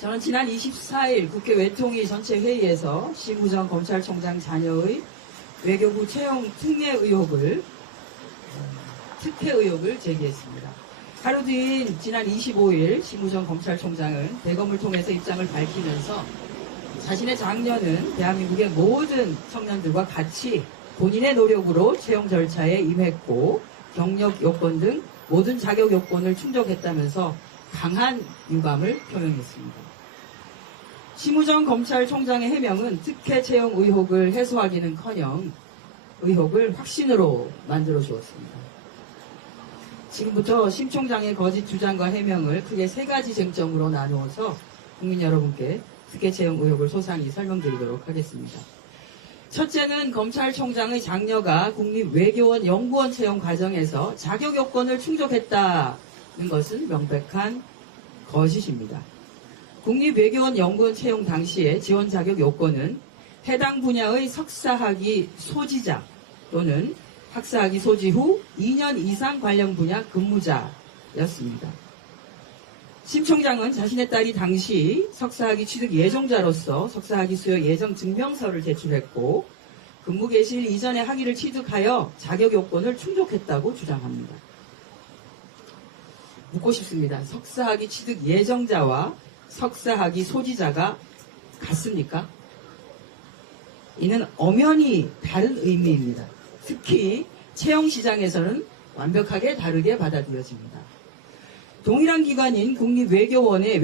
저는 지난 24일 국회 외통위 전체 회의에서 심우정 검찰총장 자녀의 외교부 채용 특혜 의혹을 제기했습니다. 하루 뒤인 지난 25일 심우정 검찰총장은 대검을 통해서 입장을 밝히면서 자신의 장녀는 대한민국의 모든 청년들과 같이 본인의 노력으로 채용 절차에 임했고 경력 요건 등 모든 자격 요건을 충족했다면서 강한 유감을 표명했습니다. 심우정 검찰총장의 해명은 특혜 채용 의혹을 해소하기는커녕 의혹을 확신으로 만들어 주었습니다. 지금부터 심 총장의 거짓 주장과 해명을 크게 세 가지 쟁점으로 나누어서 국민 여러분께 특혜 채용 의혹을 소상히 설명드리도록 하겠습니다. 첫째는 검찰총장의 장녀가 국립외교원 연구원 채용 과정에서 자격 요건을 충족했다는 것은 명백한 거짓입니다. 국립외교원 연구원 채용 당시에 지원 자격 요건은 해당 분야의 석사학위 소지자 또는 학사학위 소지 후 2년 이상 관련 분야 근무자였습니다. 심 총장은 자신의 딸이 당시 석사학위 취득 예정자로서 석사학위 수여 예정 증명서를 제출했고 근무 개시일 이전에 학위를 취득하여 자격 요건을 충족했다고 주장합니다. 묻고 싶습니다. 석사학위 취득 예정자와 석사학위 소지자가 같습니까? 이는 엄연히 다른 의미입니다. 특히 채용 시장에서는 완벽하게 다르게 받아들여집니다. 동일한 기관인 국립외교원의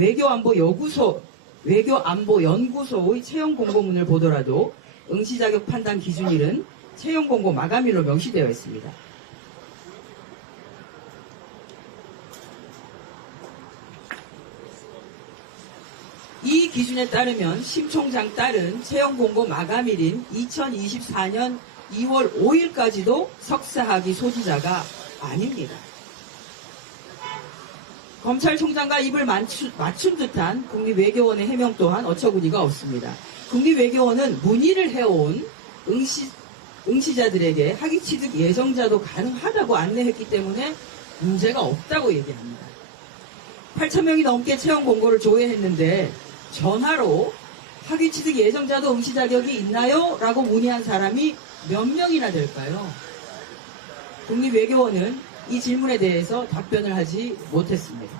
외교안보연구소의 채용 공고문을 보더라도 응시자격 판단 기준일은 채용 공고 마감일로 명시되어 있습니다. 이 기준에 따르면 심 총장 딸은 채용 공고 마감일인 2024년 2월 5일까지도 석사학위 소지자가 아닙니다. 검찰총장과 입을 맞춘 듯한 국립외교원의 해명 또한 어처구니가 없습니다. 국립외교원은 문의를 해온 응시자들에게 학위 취득 예정자도 가능하다고 안내했기 때문에 문제가 없다고 얘기합니다. 8,000명이 넘게 채용 공고를 조회했는데 전화로 학위 취득 예정자도 응시 자격이 있나요? 라고 문의한 사람이 몇 명이나 될까요? 국립외교원은 이 질문에 대해서 답변을 하지 못했습니다.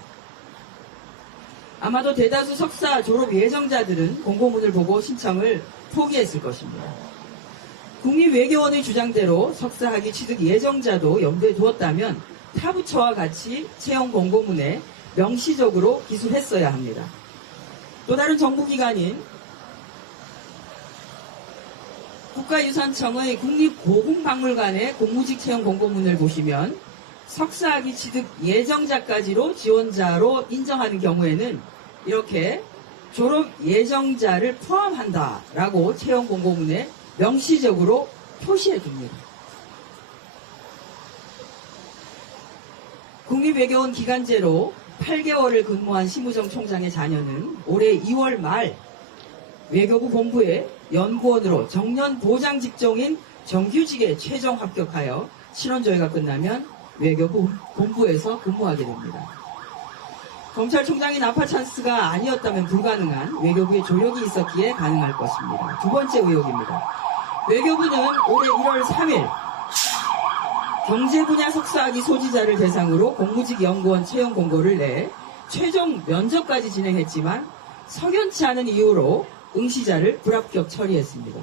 아마도 대다수 석사 졸업 예정자들은 공고문을 보고 신청을 포기했을 것입니다. 국립외교원의 주장대로 석사학위 취득 예정자도 염두에 두었다면 타부처와 같이 채용 공고문에 명시적으로 기술했어야 합니다. 또 다른 정부기관인 국가유산청의 국립고궁박물관의 공무직 채용 공고문을 보시면 석사학위 취득 예정자까지로 지원자로 인정하는 경우에는 이렇게 졸업 예정자를 포함한다라고 채용 공고문에 명시적으로 표시해 둡니다. 국립외교원 기간제로 8개월을 근무한 심우정 총장의 자녀는 올해 2월 말 외교부 본부에 연구원으로 정년 보장 직종인 정규직에 최종 합격하여 신원조회가 끝나면 외교부 본부에서 근무하게 됩니다. 검찰총장이 나파 찬스가 아니었다면 불가능한 외교부의 조력이 있었기에 가능할 것입니다. 두 번째 의혹입니다. 외교부는 올해 1월 3일 경제 분야 석사학위 소지자를 대상으로 공무직 연구원 채용 공고를 내 최종 면접까지 진행했지만 석연치 않은 이유로 응시자를 불합격 처리했습니다.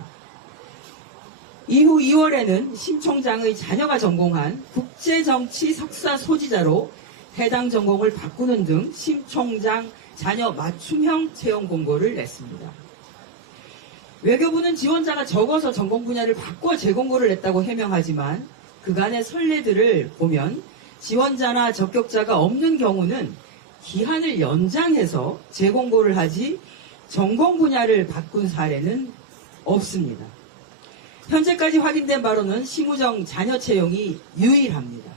이후 2월에는 심 총장의 자녀가 전공한 국제정치 석사 소지자로 해당 전공을 바꾸는 등 심 총장 자녀 맞춤형 채용 공고를 냈습니다. 외교부는 지원자가 적어서 전공 분야를 바꿔 재공고를 냈다고 해명하지만 그간의 선례들을 보면 지원자나 적격자가 없는 경우는 기한을 연장해서 재공고를 하지 전공 분야를 바꾼 사례는 없습니다. 현재까지 확인된 바로는 심우정 자녀 채용이 유일합니다.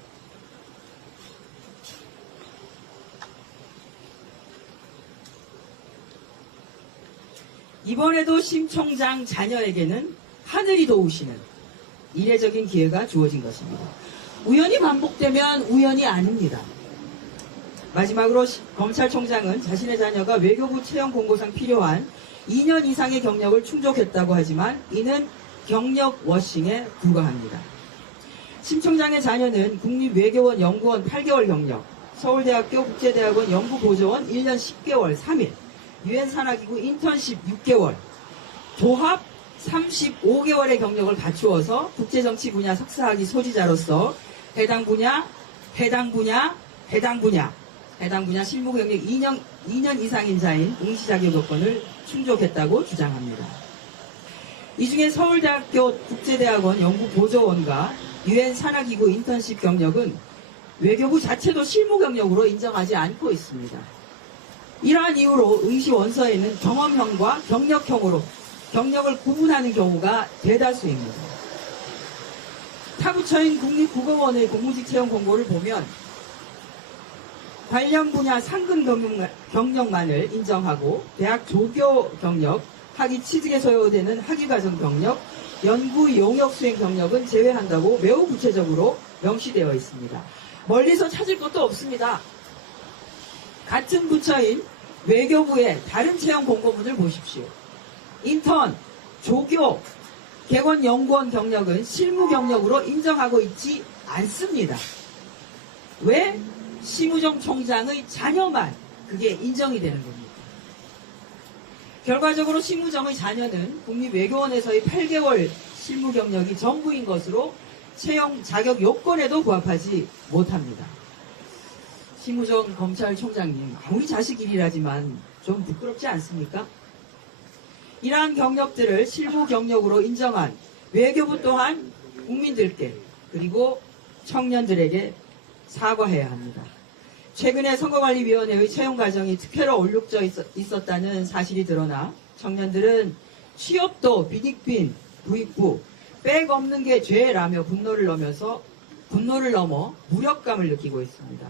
이번에도 심 총장 자녀에게는 하늘이 도우시는 이례적인 기회가 주어진 것입니다. 우연히 반복되면 우연이 아닙니다. 마지막으로 검찰총장은 자신의 자녀가 외교부 채용 공고상 필요한 2년 이상의 경력을 충족했다고 하지만 이는 경력 워싱에 불과합니다. 심 총장의 자녀는 국립외교원 연구원 8개월 경력, 서울대학교 국제대학원 연구보조원 1년 10개월 3일, 유엔 산하기구 인턴십 6개월, 도합 35개월의 경력을 갖추어서 국제정치 분야 석사학위 소지자로서 해당 분야 실무 경력 2년 이상인 자인 응시 자격 요건을 충족했다고 주장합니다. 이 중에 서울대학교 국제대학원 연구보조원과 유엔 산하기구 인턴십 경력은 외교부 자체도 실무 경력으로 인정하지 않고 있습니다. 이러한 이유로 응시 원서에는 경험형과 경력형으로 경력을 구분하는 경우가 대다수입니다. 타부처인 국립국어원의 공무직 채용 공고를 보면 관련 분야 상근 경력만을 인정하고 대학 조교 경력, 학위 취직에 소요되는 학위과정 경력, 연구 용역 수행 경력은 제외한다고 매우 구체적으로 명시되어 있습니다. 멀리서 찾을 것도 없습니다. 같은 부처인 외교부의 다른 채용 공고문을 보십시오. 인턴, 조교, 객원 연구원 경력은 실무 경력으로 인정하고 있지 않습니다. 왜? 심우정 총장의 자녀만 그게 인정이 되는 겁니다. 결과적으로 심우정의 자녀는 국립외교원에서의 8개월 실무 경력이 전부인 것으로 채용 자격 요건에도 부합하지 못합니다. 심우정 검찰총장님, 아무리 자식 일이라지만 좀 부끄럽지 않습니까? 이러한 경력들을 실무 경력으로 인정한 외교부 또한 국민들께 그리고 청년들에게 사과해야 합니다. 최근에 선거관리위원회의 채용 과정이 특혜로 얼룩져 있었다는 사실이 드러나 청년들은 취업도 비익빈 부익부 백 없는 게 죄라며 분노를 넘어 무력감을 느끼고 있습니다.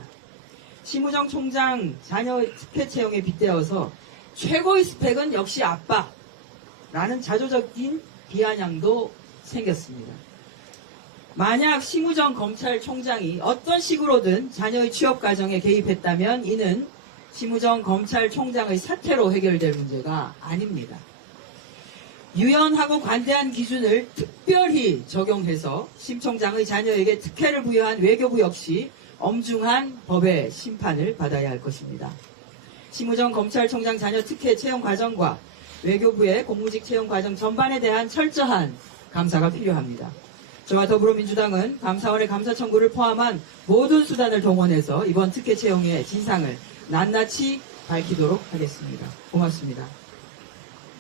심우정 총장 자녀의 특혜 채용에 빗대어서 최고의 스펙은 역시 아빠라는 자조적인 비아냥도 생겼습니다. 만약 심우정 검찰총장이 어떤 식으로든 자녀의 취업 과정에 개입했다면 이는 심우정 검찰총장의 사퇴로 해결될 문제가 아닙니다. 유연하고 관대한 기준을 특별히 적용해서 심 총장의 자녀에게 특혜를 부여한 외교부 역시 엄중한 법의 심판을 받아야 할 것입니다. 심우정 검찰총장 자녀 특혜 채용 과정과 외교부의 공무직 채용 과정 전반에 대한 철저한 감사가 필요합니다. 저와 더불어민주당은 감사원의 감사 청구를 포함한 모든 수단을 동원해서 이번 특혜 채용의 진상을 낱낱이 밝히도록 하겠습니다. 고맙습니다.